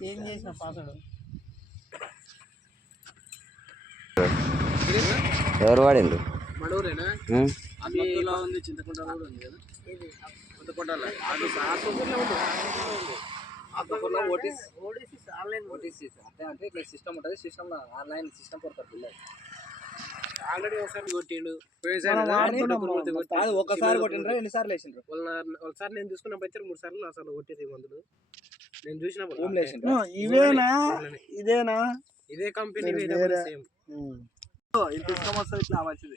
Change చేసిన password. ఎవరు వాడిండు? మడూరేనా? అందులో ఉంది, చింతకుంట కూడా ఉంది కదా. ఇది చింతకుంటలో అది సాసోలో ఉంది. అక్కడ ఓటీసీ ఆన్లైన్ ఓటీసీ అంటే ఇట్లా సిస్టమ్ ఉంటుంది. సిస్టమ్లో ఆన్లైన్ సిస్టమ్ కొడతారు పిల్లలు. ఆల్రెడీ ఒకసారి కొట్టిండు, ఒకసారి కొట్టిండ్రా ఎన్నిసార్లు వేసిండ్రు? ఒకసారి నేను తీసుకున్న పచ్చారు 3 సార్లు అసలు కొట్టేది మందులు నేను చూసినప్పుడు. ఇవేనా? ఇదేనా? ఇదే కంపెనీ సేమ్. ఇంత ఇష్టం వస్తుంది ఇట్లా మంచిది.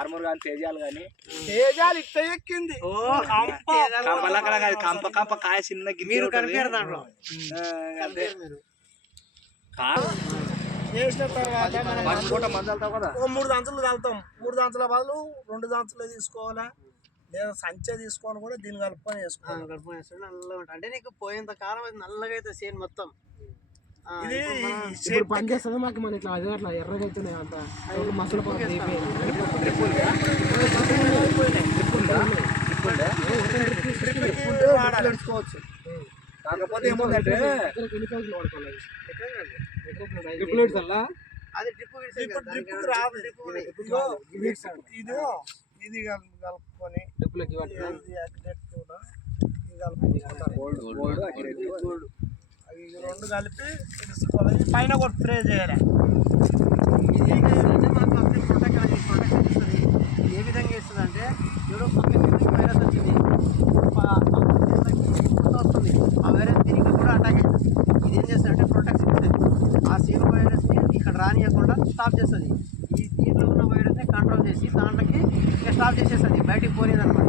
ఆర్మూర్ కానీ తేజాలు కానీ తేజాలు ఇట్లా ఎక్కింది. కంప కంప కాయ చిన్న మీరు కనిపించారు దాంట్లో. చేసిన తర్వాత మంది వెళ్తాం కదా, 3 దంచులు కలుతాం. 3 దంచుల బదులు 2 దంచులు తీసుకోవాలా, లేదా సంచే తీసుకొని కూడా దీన్ని కలుపుకొని వేసుకోవాలి. కలుపుకొని వేసుకుంటే నల్లగా ఉంటుంది. అంటే నీకు పోయేంత కాలం అది నల్లగా అయితే సేన్ మొత్తం ఇది పనిచేస్తుంది మాకు. మన ఇట్లా అదే అట్లా ఎర్రగా అవుతున్నాయి అంత మసలు వాడుకోవచ్చు. కాకపోతే ఏముందంటే అది ఇది కలుపుకొని ఈ 2 కలిపి తీసుకోవాలి. పైన కూడా స్ప్రే చేయాలి. ఇది ఏం చేస్తుందంటే మనకు కంప్లీట్ ప్రొటెక్షన్ ఇస్తుంది. ఏ విధంగా ఇస్తుంది అంటే ఏదో పక్కన వైరస్ వచ్చింది, వస్తుంది. ఆ వైరస్ దీనికి కూడా అటాక్ అవుతుంది. ఇది ఏం చేస్తుందంటే ప్రొటెక్షన్ ఇస్తుంది. ఆ సేమ్ వైరస్ని ఇక్కడ రానియకుండా స్టాప్ చేస్తుంది. ఈ దీంట్లో ఉన్న వైరస్ని కంట్రోల్ చేసి దాంట్లోకి ఇంకా స్టాప్ చేసేస్తుంది, బయటికి పోలేదు అనమాట.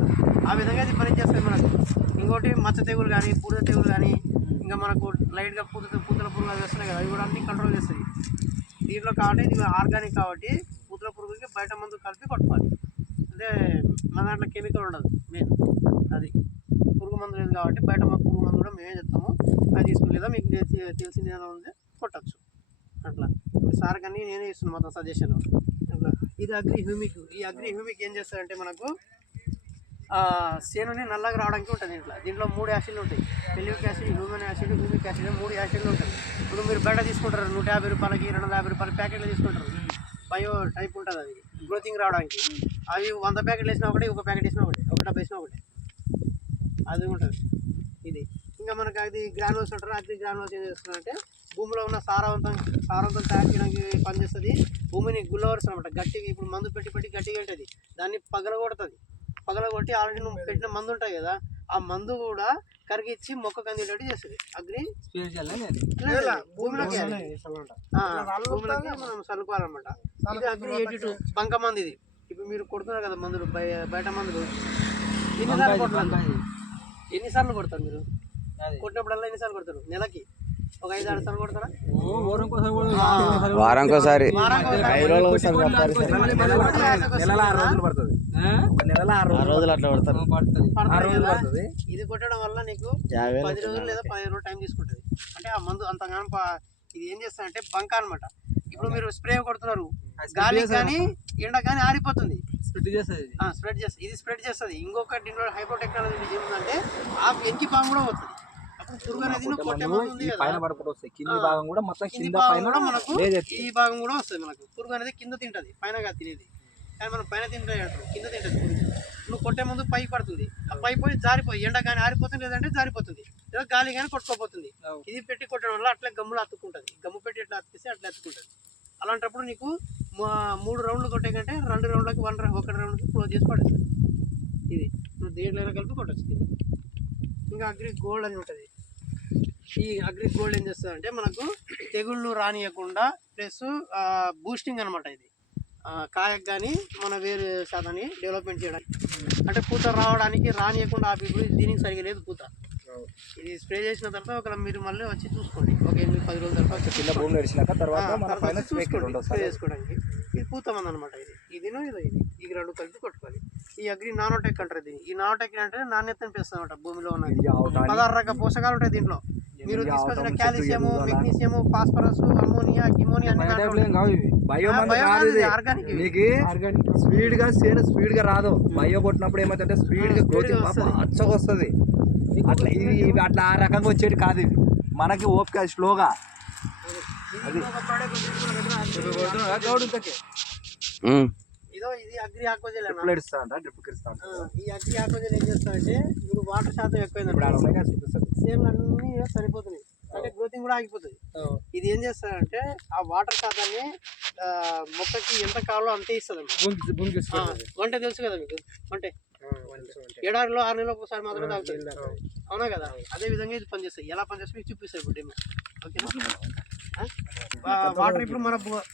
ఆ విధంగా ఇది పనిచేస్తుంది మనకు. ఇంకోటి మచ్చ తెగులు కానీ పూత తెగులు కానీ ఇంకా మనకు లైట్గా పూతల పురుగులు అవి వస్తున్నాయి కదా, అవి కూడా అన్ని కంట్రోల్ చేస్తుంది దీంట్లో. కాబట్టి ఇది ఆర్గానిక్ కాబట్టి పూతల పురుగులకి బయట మందు కలిపి కొట్టుకోవాలి. అంటే మన దాంట్లో కెమికల్ ఉండదు మెయిన్, అది పురుగు మందు లేదు కాబట్టి బయట పురుగు మందు కూడా మేమే చెప్తాము. అది తీసుకుని లేదా మీకు తెలిసింది ఏమైనా ఉంటే కొట్టచ్చు అట్లా. సార్ కానీ నేనే ఇస్తున్నాను మొత్తం సజెషన్ అట్లా. ఇది అగ్రి హ్యూమిక్. ఈ అగ్రి హ్యూమిక్ ఏం చేస్తారంటే మనకు సేనుని నల్లగా రావడానికి ఉంటుంది. దీంట్లో 3 యాసిడ్లు ఉంటాయి. పెలివిక్ acid, human acid, humic acid, 3 యాసిడ్లు ఉంటాయి. ఇప్పుడు మీరు బయట తీసుకుంటారు 150 రూపాయలకి 250 రూపాయల ప్యాకెట్లు తీసుకుంటారు. బయో టైప్ ఉంటుంది అది గ్రోతింగ్ రావడానికి. అవి 100 ప్యాకెట్లు వేసినా ఒకటి, 1 ప్యాకెట్ వేసినా ఒకటి, 1 డబ్బా వేసినా ఒకటి, అది ఉంటుంది. ఇది ఇంకా మనకు అది గ్రానువల్స్ ఉంటారు. అగ్రి గ్రానువల్స్ ఏం చేస్తున్నారంటే భూమిలో ఉన్న సారవంతం తయారు చేయడానికి పనిచేస్తుంది. భూమిని గుల్లవరుసు అనమాట, గట్టిగా ఇప్పుడు మందు పెట్టి గట్టిగా ఉంటుంది, దాన్ని పగలగొట్టి ఆల్రెడీ నువ్వు పెట్టిన మందు ఉంటాయి కదా, ఆ మందు కూడా కరిగిచ్చి మొక్క కందేటట్టు చేస్తుంది. అగ్రి భూమిలోకి మనం చల్లుకోవాలన్నమాట. ఇది అగ్రి 82 బంక మందు. ఇది ఇప్పుడు మీరు కొడుతున్నారు కదా మందులు, బయట మందులు ఎన్నిసార్లు కొడతారు మీరు? కొట్టినప్పుడల్లా ఎన్నిసార్లు కొడతారు? నెలకి ఒక 5-6 సార్లు కొడతారా? వారానికోసారి. ఇది కొట్టడం వల్ల నీకు 10 రోజులు లేదా 15 రోజులు టైం తీసుకుంటుంది. అంటే ఆ మందు అంతగానో ఇది ఏం చేస్తారంటే బంక అనమాట. ఇప్పుడు మీరు స్ప్రే కొడుతున్నారు, గాలి కానీ ఎండ కానీ ఆరిపోతుంది, స్ప్రెడ్ చేస్తుంది. ఇది స్ప్రెడ్ చేస్తుంది. ఇంకొక దీంట్లో హైపో టెక్నాలజీ ఏముందంటే ఆ వెంకి పాము కూడా పోతుంది. అప్పుడు పురుగు అనేది కొట్టే మందు ఉంది కదా, కింది భాగం కూడా మనకు ఈ భాగం కూడా వస్తుంది. మనకు పురుగు అనేది కింద తింటది, పైన తినేది. కానీ మనం పైన తింటాయి అంటారు, కింద తింటది పురుగు. నువ్వు కొట్టే ముందు పై పడుతుంది, ఆ పై పోయి జారిపోయి ఎండ కానీ ఆరిపోతుంది, లేదంటే జారిపోతుంది, లేదా గాలి కానీ కొట్టుకోపోతుంది. ఇది పెట్టి కొట్టడం వల్ల అట్లా గమ్ములు అతుక్కుంటుంది. గమ్ము పెట్టి ఎట్లా అతికిస్తే అట్లా అతుక్కుంటుంది. అలాంటప్పుడు నీకు 3 రౌండ్లు కొట్టే కంటే 2 రౌండ్లకి 1 రౌండ్కి క్లోజ్ చేసి పడేస్తుంది. ఇది నువ్వు దేంట్లో కలిపి కొట్టచ్చు. ఇది ఇంకా అగ్రి గోల్డ్ అని ఉంటుంది. ఈ అగ్రి గోల్డ్ ఏం చేస్తుందంటే మనకు తెగుళ్ళు రానియకుండా ప్లస్ బూస్టింగ్ అనమాట. ఇది కాయకు కానీ మన వేరు శాతాన్ని డెవలప్మెంట్ చేయడానికి, అంటే పూత రావడానికి రానియకుండా ఆపి దీనికి సరిగా లేదు పూత. ఇది స్ప్రే చేసిన తర్వాత ఒక మీరు మళ్ళీ వచ్చి చూసుకోండి, ఒక 8-10 రోజుల తర్వాత కింద భూమి నడిచినాక తర్వాత స్ప్రే చేసుకోవడానికి. ఇది పూత మంది అనమాట. ఇది ఈ 2 కలిపి కొట్టుకోవాలి. ఈ అగ్రి నానోటెక్ అంటారు. దీన్ని ఈ నానోటెక్ అంటే నాణ్యతను పెంచుతుంది అనమాట. భూమిలో ఉన్న 16 రకాల పోషకాలు ఉంటాయి దీంట్లో. మీరు తీసుకొచ్చిన కాల్షియం, మెగ్నీషియం, ఫాస్ఫరస్, అమ్మోనియా, గిమోనియా ఆర్గానిక్. స్పీడ్ గా రాదు. బయో కొట్టినప్పుడు ఏమైతే స్పీడ్ గా గ్రోత్ వస్తుంది. అట్లా ఆ రకంగా వచ్చేది కాదు. ఇది మనకి ఓపిక స్లోగా ఇదో ఇది అగ్రి ఆక్వజల్ డ్రిప్ ఇస్తా అంట డ్రిప్ ఇస్తా అంట ఈ అగ్రి ఆక్వజల్ ఏం చేస్తామంటే మీరు వాటర్ శాతం ఎక్కువైంది సేమ్ అన్ని సరిపోతున్నాయి అంటే గ్రోతింగ్ కూడా ఆగిపోతుంది. ఇది ఏం చేస్తారంటే ఆ వాటర్ శాతాన్ని మొక్కకి ఎంత కావాలో అంతే ఇస్తుంది. వంట తెలుసు కదా మీకు, వంటే ఏడాదిలో 6 నెలలకు ఒకసారి మాత్రమే తాగుతుంది, అవునా కదా? అదే విధంగా ఇది పనిచేస్తాయి. ఎలా పనిచేస్తే మీకు చూపిస్తాయి ఇప్పుడు డెమో. ఓకేనా? వాటర్ ఇప్పుడు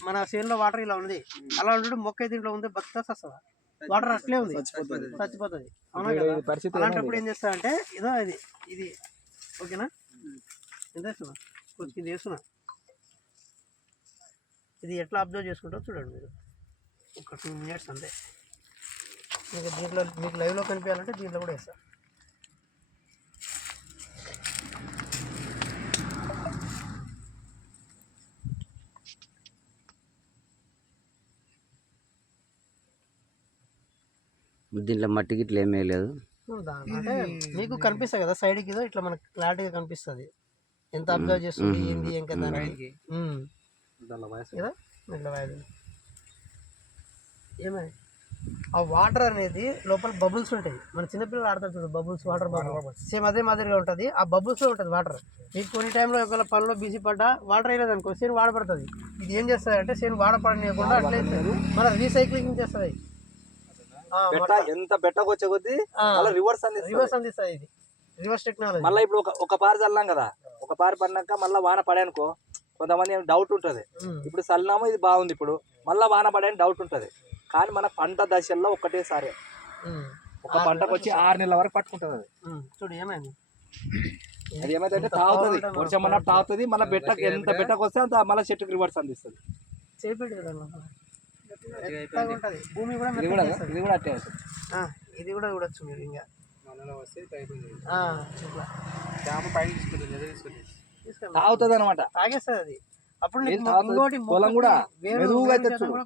మన చేనులో వాటర్ ఇలా ఉంది, అలా ఉంటే మొక్క దీంట్లో ఉంది బతుక వస్తుందా? వాటర్ అట్లే ఉంది, చచ్చిపోతుంది, అవునా కదా? అలాంటప్పుడు ఏం చేస్తారంటే ఇదో ఇది ఓకేనా, ఎంత వేస్తున్నా కొంచెం ఇది వేస్తున్నా. ఇది ఎట్లా అబ్జర్వ్ చేసుకుంటారో చూడండి మీరు. ఒక 2 minutes అంతే. మీకు దీంట్లో మీకు లైవ్లో కనిపించాలంటే దీంట్లో కూడా వేస్తా. దీంట్లో మట్టి గిట్ల ఏమీ లేదు. అంటే మీకు కనిపిస్తుంది కదా సైడ్కి, ఇదో ఇట్లా మనకు క్లారిటీగా కనిపిస్తుంది ఎంత అబ్జర్వ్ చేస్తుంది ఏంది ఏం కదా అనేది. ఏమై ఆ వాటర్ అనేది లోపల బబుల్స్ ఉంటాయి. మన చిన్నపిల్లలు ఆడతారు చూడు బబుల్స్, వాటర్ బబుల్స్ సేమ్ అదే మాదిరిగా ఉంటుంది. ఆ బబుల్స్లో ఉంటుంది వాటర్. మీకు కొన్ని టైంలో ఒకవేళ పనిలో బిజీ పడ్డా వాటర్ వేయలేదు అనుకో సేను వాడపడుతుంది. ఇది ఏం చేస్తుంది అంటే సేను వాడపడనియకుండా అట్లే మన రీసైక్లింగ్ చేస్తుంది. ఎంత బెట్టకు వచ్చే కొద్దీ రివర్స్ అందిస్తుంది. ఇది రివర్స్ టెక్నాలజీ. మళ్ళీ ఇప్పుడు ఒక పారి చల్లాం కదా, ఒక పారి పడినాక మళ్ళీ వాన పడానుకో కొంతమంది డౌట్ ఉంటుంది. ఇప్పుడు చల్లినామో ఇది బాగుంది, ఇప్పుడు మళ్ళీ వాన పడాని డౌట్ ఉంటుంది. కానీ మన పంట దశల్లో ఒకటేసారి ఒక పంటకు వచ్చి 6 నెలల వరకు పట్టుకుంటుంది. అది చూడు ఏమైంది, అది ఏమైతే తాగుతుంది, వర్షం అన్నట్టు తాగుతుంది. మళ్ళీ బెట్టకు ఎంత బెట్టకు వస్తే అంత మళ్ళీ చెట్టుకు రివర్స్ అందిస్తుంది. భూమి కూడా ఇది కూడా అట్టే అవుతుంది. ఇది కూడా చూడొచ్చు మీరు. ఇంకా తాగుతుంది అనమాట, తాగేస్తుంది అది. అప్పుడు పొలం కూడా మెదువుగా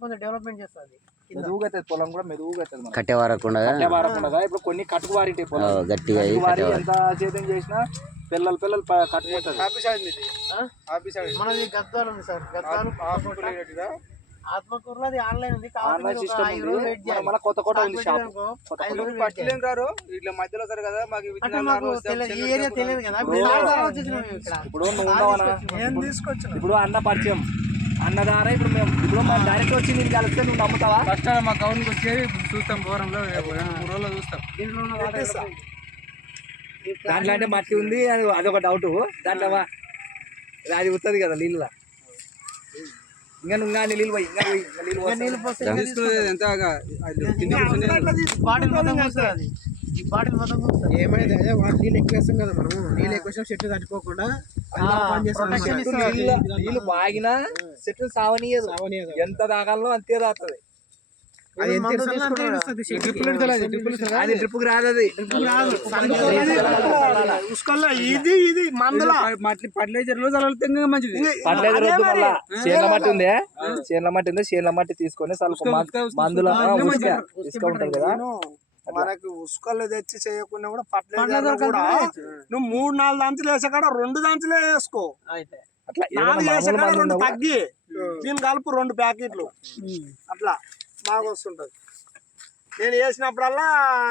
కొంచెం డెవలప్మెంట్ చేస్తుంది. మెదువుగా అవుతుంది, పొలం కూడా మెదువుగా అవుతుంది. కట్టె వారకుండా ఇప్పుడు కొన్ని కట్టుకు వారి పొలం గట్టిగా ఎంత సేద్యం చేసినా పిల్లలు కట్టుకుంటారు. మనది గద్వాలు ఉంది సార్, గద్వాలు ఆత్మకూరులో అది ఆన్లైన్ ఉంది. కొత్త కోట ఉంది షాప్. ఇట్లా మధ్యలో సార్ కదా మాకు ఈ ఏరియా తెలియదు కదా. ఇప్పుడు నువ్వు ఉన్నావనా, ఇప్పుడు అన్న పరిచయం అన్న ద్వారా ఇప్పుడు మేము డైరెక్ట్ వచ్చి నీకు కలిస్తే నువ్వు నమ్ముతావా? ఫస్ట్ మా గవర్నమెంట్ వచ్చేది చూస్తాం, ఘోరంలో 3 రోజులు చూస్తాం. దాంట్లో అంటే మట్టి ఉంది, అదొక డౌట్. దాంట్లో అది వస్తుంది కదా నీళ్ళ, ఇంకా నీళ్ళు పోయి నీళ్ళు పోస్తే ఏమైంది అదే నీళ్ళు ఎక్కువేస్తాం కదా మనము. నీళ్ళు ఎక్కువ చెట్టు తట్టుకోకుండా నీళ్ళు బాగినా చెట్లు సావనీయదు. ఎంత తాగాలో అంతే తాగుతుంది. అది డ్రిప్కి రాదు, అది ఇది మందుల ఫర్టిలైజర్ లో మంచిది. ఫర్టిలైజర్ వద్దు. మళ్ళా చేనుల మట్టి ఉంది, చేనుల మట్టి తీసుకొని మందుల ఇసుక ఉంటుంది కదా, మనకి ఉసుకలు తెచ్చి చేయకుండా కూడా ఫర్టిలైజర్ కూడా నువ్వు 3-4 దంచులు వేసే కాడ 2 దంచులే వేసుకో. అట్లా 4 వేసే కాడ 2 తగ్గి దీని కలుపు 2 ప్యాకెట్లు అట్లా బాగా వస్తుంటది. నేను వేసినప్పుడల్లా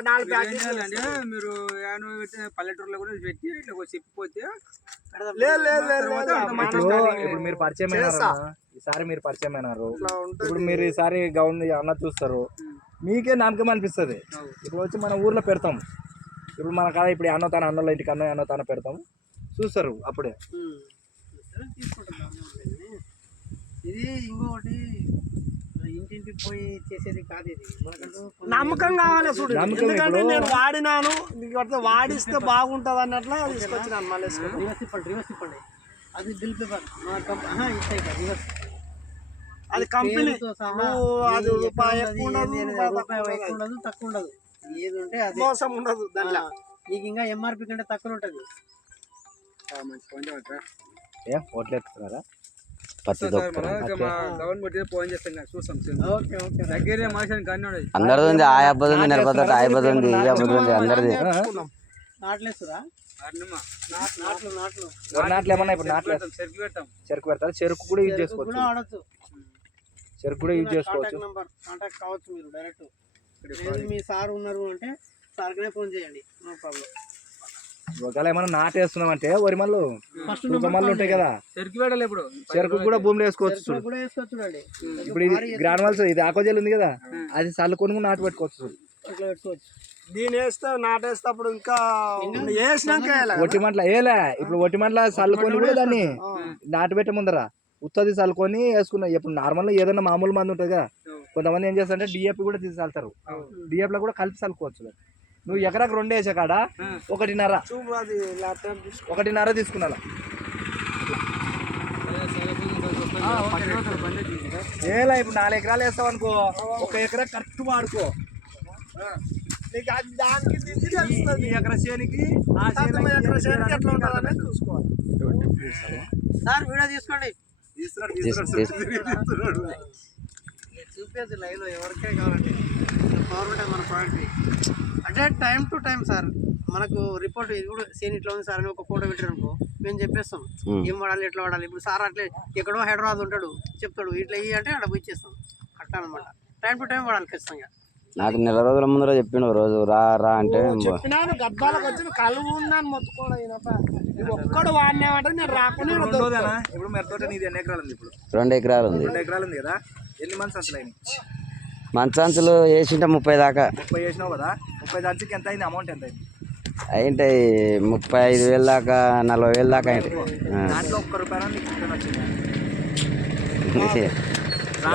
4 ప్యాకెట్లు. మీరు పల్లెటూరులో కూడా పెట్టి ఇట్లా చెప్పిపోతే ఇప్పుడు మీరు పరిచయం అయినారు, ఈసారి మీరు పరిచయం అయినారు. ఇప్పుడు మీరు ఈసారి గవర్నమెంట్ అన్న చూస్తారు, మీకే నమ్మకం అనిపిస్తుంది. ఇప్పుడు వచ్చి మన ఊర్లో పెడతాం. ఇప్పుడు మన కాడ ఇప్పుడు అన్నోళ్ళ ఇంటికి అన్నోతాన పెడతాం, చూస్తారు అప్పుడే. ఇది ఇంకొకటి ఇంటింటికి పోయి చేసేది కాదు. ఇది నమ్మకం కావాలి చూడు. ఎందుకంటే నేను వాడినాను, వాడిస్తే బాగుంటది అన్నట్లా తీసుకొచ్చినాను. మళ్ళీ రివర్స్ ఇప్పండి అది బిల్ పేపర్ రివర్స్. అది కంపెనీ రూపాయి ఎక్కువ ఉండదు, తక్కువ ఉండదు, ఏది ఉంటే అది మోసం ఉండదు దాంట్లో. నీకు ఇంకా ఎంఆర్పి కంటే తక్కువ ఉంటుంది. ఓట్లేస్తున్నారా? అందరిది ఉంది, ఆ అబ్బాయి ఉంది, నిరపతి ఆ అబ్బాయి ఉంది, ఈ అబ్బాయి ఉంది, అందరిది. నాట్లేస్తురా నాట్లు నాట్లు వరి నాట్లు ఏమన్నా ఇప్పుడు నాట్లు చెరుకు పెడతారు. చెరుకు కూడా యూజ్ కూడా చేసుకోవచ్చు. ఆడొచ్చు. చెరుకు కూడా యూజ్ చేసుకోవచ్చు. కాంటాక్ట్ నెంబర్ కాంటాక్ట్ కావచ్చు మీరు డైరెక్ట్. లేదు మీ సార్ ఉన్నారు అంటే సార్కినే ఫోన్ చేయండి, నో ప్రాబ్లం. ఒకవేళ ఏమన్నా నాటేస్తున్నాం అంటే వరి మళ్ళు తూక మళ్ళు ఉంటాయి కదా, చెరుకు కూడా భూమిలో వేసుకోవచ్చు. చూడు. కూడా వేసుకోవచ్చు చూడండి. ఇప్పుడు ఇది గ్రానమల్స్ ఇది ఆకోజల్ ఉంది కదా, అది చల్లుకొని కూడా నాటు పెట్టుకోవచ్చు. చూడు. అట్లా పెట్టుకోవచ్చు. దీని వేస్తే నాటేస్తప్పుడు ఇంకా వేసినాక వేయాలి కదా? ఒట్టి మంటల వేయలే, ఇప్పుడు ఒట్టి మంటల చల్లుకొని కూడా దాన్ని నాటు పెట్టే ముందర ఉత్తది చల్లుకొని వేసుకున్నా. ఇప్పుడు నార్మల్ ఏదైనా మామూలు మంది ఉంటుంది కదా, కొంతమంది ఏం చేస్తారంటే డిఏపి కూడా తీసి చల్లుతారు. డిఏపిలో కూడా కలిపి చల్లుకోవచ్చు. నువ్వు ఎకరాకు 2 వేసే కాడ 1.5 చూపు అది ల్యాప్టాప్ తీసుకో. 1.5 తీసుకున్నా. ఏలా ఇప్పుడు 4 ఎకరాలు వేస్తావు అనుకో, 1 ఎకరా కరెక్ట్ వాడుకో. నీకు అది దానికి దీనికి తెలుస్తుంది. ఈ ఎకరా చేనికి ఆ శాతం ఎకరా చేనుకి ఎట్లా ఉంటుందనేది చూసుకోవాలి. సార్ వీడియో తీసుకోండి, తీసుకున్నాడు. చూపేది లైవ్ లో ఎవరికే కావాలంటే. గవర్నమెంట్ మన ప్రోడక్ట్ అంటే టైం టు టైం సార్ మనకు రిపోర్ట్ ఇది కూడా సేమ్ ఇట్లా ఉంది సార్ అని ఒక ఫోటో పెట్టారు అనుకో, మేము చెప్పేస్తాం ఏం వాడాలి ఎట్లా వాడాలి. ఇప్పుడు సార్ అట్లే ఎక్కడో హైదరాబాద్ ఉంటాడు, చెప్తాడు ఇట్లా ఇవి అంటే అక్కడ పోయి ఇచ్చేస్తాం. అట్లా అనమాట, టైం టు టైం వాడాలి ఖచ్చితంగా. నాకు 1 రోజుల ముందర చెప్పిండు, రోజు రా రా అంటే చెప్పినాను గద్దాలకు వచ్చి కలువు ఉందని మొత్తుకోవడం. ఒక్కడు వాడినామంటే నేను రాకుండా ఇప్పుడు మెరతోట నీది ఎన్ని ఎకరాలు ఉంది? ఇప్పుడు 2 ఎకరాలు ఉంది. 2 ఎకరాలు ఉంది కదా, ఎన్ని మంత్స్ అసలు అయినాయి? మంచాంచులు వేసింటే 30 దాకా. 30 వేసినావు కదా, 30 దానికి ఎంత అయింది? అమౌంట్ ఎంత అయింది? అయింటాయి 35,000 దాకా 40,000 దాకా అయింటాయి. దాంట్లో ₹1 నీకు రిటర్న్ వచ్చింది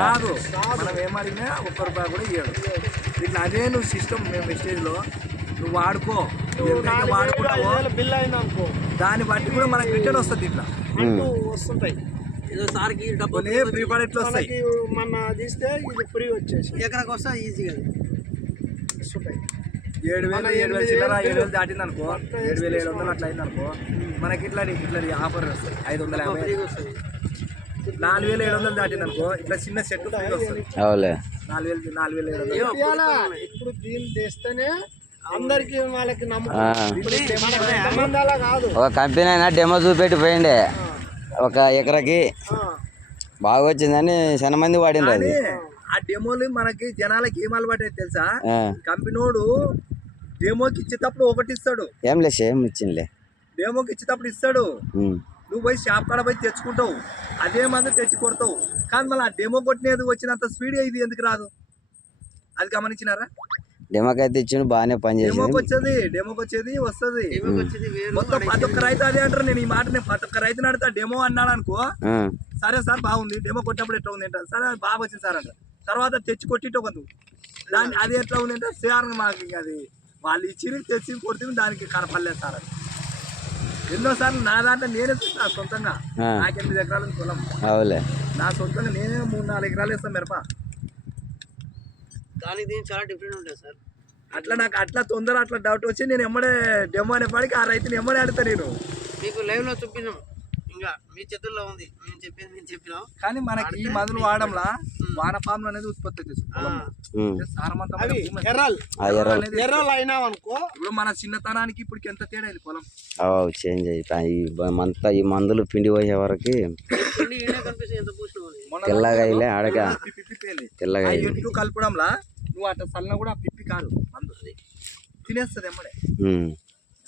రాదు. మనం ఏమడిగినా ₹1 కూడా ఇవ్వడు. ఇట్లా అదే నువ్వు సిస్టమ్ మేము వెస్టేజ్లో నువ్వు వాడుకో, ఎంతైతే వాడుకుంటావో బిల్ అయింది అనుకో, దాన్ని బట్టి కూడా మనకి రిటర్న్ వస్తుంది. ఇట్లా అంటూ వస్తుంటాయి. ఏదో సార్కి డబ్బులు ఫ్రీ ప్రొడక్ట్లు వస్తాయి. మన తీస్తే ఇది ఫ్రీ వచ్చేసి ఎకరాకి వస్తే ఈజీగా వస్తుంటాయి. 7,000 చిల్లర 7,000 దాటింది అనుకో, 7,700 అట్లా అయింది అనుకో, మనకి ఇట్లా ఆఫర్ వస్తుంది 550. వస్తుంది. 4,700 దాటింది అనుకో, ఇట్లా చిన్న సెట్ ఫ్రీ వస్తుంది. అవులే 4,700. ఇప్పుడు దీన్ని తెస్తేనే అందరికి వాళ్ళకి నమ్మకం. సంబంధాలా కాదు, ఒక కంపెనీ అయినా డెమో చూపెట్టి పోయిండే, 1 ఎకరాకి బాగా వచ్చిందని చాలా మంది వాడిండ్రు. అది ఆ డెమోలు మనకి జనాలకి ఏం అలవాటు అయితే తెలుసా, కంపెనీడు డెమోకి ఇచ్చేటప్పుడు ఒకటి ఇస్తాడు, ఏం లేసే ఏం ఇచ్చిందిలే, డెమోకి ఇచ్చేటప్పుడు ఇస్తాడు. నువ్వు పోయి షాప్ కాడ పోయి తెచ్చుకుంటావు, అదే మంది తెచ్చి కొడతావు. కానీ మళ్ళీ ఆ డెమో కొట్టినది వచ్చినంత స్పీడ్ ఇది ఎందుకు రాదు? అది గమనించినారా? డెమోకి అయితే ఇచ్చిండు, బాగానే పనిచేసింది. డెమోకి వచ్చేది వస్తుంది. మొత్తం 11 రైతు అదే అంటారు. నేను ఈ మాట నేను 11 రైతుని అడుగుతా, డెమో అన్నాడు అనుకో, సరే సార్ బాగుంది, డెమో కొట్టినప్పుడు ఎట్లా ఉంది అంటారు. సరే బాగా వచ్చింది సార్ అంట, తర్వాత తెచ్చి కొట్టిట్టు కొంత దాన్ని అది ఎట్లా ఉంది అంటే సార్ మాకు అది వాళ్ళు ఇచ్చి తెచ్చి కొడుతుంది, దానికి కనపడలేదు సార్ అని. ఎన్నోసార్లు నా దాంట్లో నేనే చూస్తా సొంతంగా. నాకు 8 ఎకరాలు పొలం, నా సొంతంగా నేనే 3-4 ఎకరాలు వేస్తాను మిరప. దానికి దీనికి చాలా డిఫరెంట్ ఉంటుంది సార్. అట్లా నాకు అట్లా తొందర అట్లా డౌట్ వచ్చి నేను ఎమ్మడే డెమో అనేపాడికి ఆ రైతుని ఎమ్మడే అడుగుతా. నేను మీకు లైవ్ లో చూపినాం, ఇంకా మీ చేతుల్లో ఉంది, మేము చెప్పినాం. కానీ మనకి ఈ మందులు వాడడంలా వానపాములు అనేది ఉత్పత్తి ఎర్రలు అయినావు అనుకో. ఇప్పుడు మన చిన్నతనానికి ఇప్పుడు ఎంత తేడా అయింది పొలం, చేంజ్ అయిపోయి ఈ మందులు పిండి పోయే వరకు తెల్లగా అయ్యలే ఆడక తెల్లగా ఎట్టు కలపడంలా నువ్వు అట్లా చల్లన కూడా పిప్పి కాదు, మందు తినేస్తుంది ఎమ్మడే.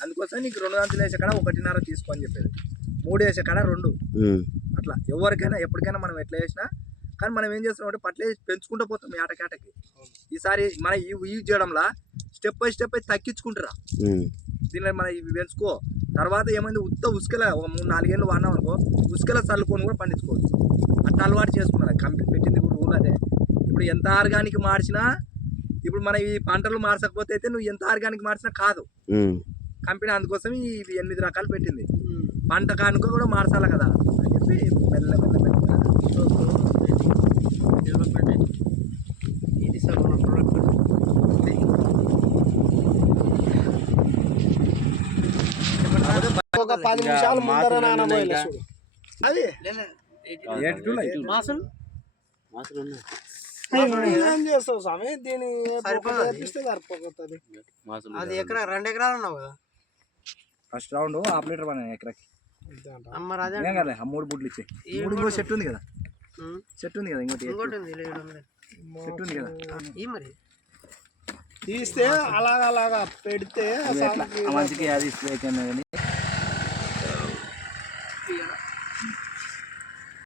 అందుకోసం నీకు 2 గంటలు వేసే కాడ 1.5 తీసుకోని చెప్పేది, 3 వేసే కాడ 2 అట్లా. ఎవరికైనా ఎప్పటికైనా మనం ఎట్లా వేసినా కానీ మనం ఏం చేస్తున్నాం అంటే పట్ల పెంచుకుంటూ పోతాం ఏటకేటకి. ఈసారి మన యూజ్ చేయడంలా స్టెప్ బై స్టెప్ అయితే తగ్గించుకుంటారా. దీనిలో మనం ఇవి పెంచుకో, తర్వాత ఏమైంది ఉసుకల 3-4 ఏళ్ళు వాడినాం అనుకో, ఉసుకల చల్లుకొని కూడా పండించుకోవచ్చు. అట్లా అలవాటు చేసుకున్నారు. కంపెనీ పెట్టింది కూడా రూల్ అదే. ఇప్పుడు ఎంత ఆర్గానిక్ మార్చినా, ఇప్పుడు మన ఈ పంటలు మార్చకపోతే అయితే నువ్వు ఎంత ఆర్గానిక్ మార్చినా కాదు కంపెనీ. అందుకోసం ఇవి 8 రకాలు పెట్టింది. పంట కానుక కూడా మార్చాలి కదా అని చెప్పి మెల్ల ఇది సార్ మన ప్రోడక్ట్. ఒక 10 నిమిషాలు ముందర నానబోయలే చూడు. అది మాసులు ఏం చేస్తావు స్వామి, దీన్ని తెప్పిస్తే సరిపోతుంది. అది 2 ఎకరాలు అన్నావు కదా, ఫస్ట్ రౌండ్ హాఫ్ లీటర్ మన ఎకరాకి అమ్మ రాజా ఏం కదా ఆ 3 బుడ్లు ఇచ్చే 3 ఇంకో సెట్ ఉంది కదా సెట్ ఉంది కదా ఇంకోటి ఇంకోటి ఉంది 700 సెట్ ఉంది కదా ఈ మరి తీస్తే అలాగా పెడితే ఆ మంచికి అది స్ప్రే కానీ